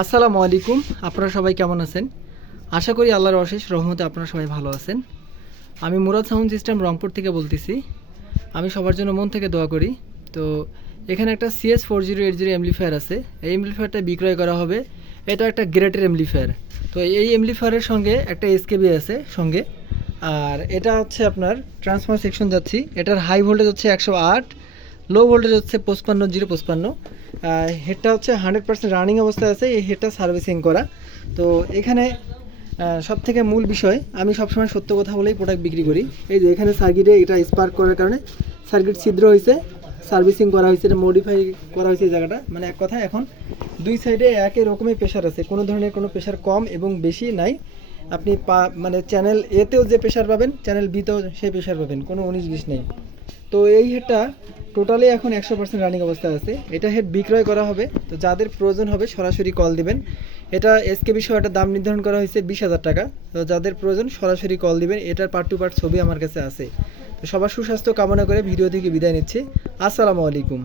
আসসালামু আলাইকুম। আপনারা সবাই কেমন আছেন? আশা করি আল্লাহর অশেষ রহমতে আপনারা সবাই ভালো আছেন। আমি মুরাদ সাউন্ড সিস্টেম রংপুর থেকে বলতেছি। আমি সবার জন্য মন থেকে দোয়া করি। তো এখানে একটা CS4080 অ্যামপ্লিফায়ার আছে। এই অ্যামপ্লিফায়ারটা বিক্রয় করা হবে। এটা একটা গ্রেটের অ্যামপ্লিফায়ার। তো এই অ্যামপ্লিফায়ারের সঙ্গে একটা এসকেবি আছে সঙ্গে। আর এটা হচ্ছে আপনার ট্রান্সফার সেকশন যাচ্ছি। এটার হাই ভোল্টেজ হচ্ছে 108, লো ভোল্টেজ হচ্ছে 55 হেডটা হচ্ছে 100% রানিং অবস্থায় আছে। এই হেডটা সার্ভিসিং করা। তো এখানে সব থেকে মূল বিষয়, আমি সবসময় সত্য কথা বলেই প্রোডাক্ট বিক্রি করি। এই যে এখানে সার্কিটে এটা স্পার্ক করার কারণে সার্কিট ছিদ্র হয়েছে, সার্ভিসিং করা হয়েছে, এটা মডিফাই করা হয়েছে এই জায়গাটা। মানে এক কথা এখন দুই সাইডে একই রকমের প্রেশার আছে, কোনো ধরনের কোনো প্রেশার কম এবং বেশি নাই। আপনি মানে চ্যানেল এতেও যে প্রেশার পাবেন, চ্যানেল বিতেও সেই প্রেশার পাবেন, কোনো 19-20 নেই। তো এই হেডটা টোটালি এখন 100% রানিং অবস্থায় আছে। এটা হেড বিক্রয় করা হবে। তো যাদের প্রয়োজন হবে সরাসরি কল দিবেন। এটা এসকেবি সহ একটা দাম নির্ধারণ করা হয়েছে 20,000 টাকা। তো যাদের প্রয়োজন সরাসরি কল দিবেন। এটার পার্ট টু পার্ট ছবি আমার কাছে আছে। তো সবার সুস্বাস্থ্য কামনা করে ভিডিও থেকে বিদায় নিচ্ছি। আসসালামু আলাইকুম।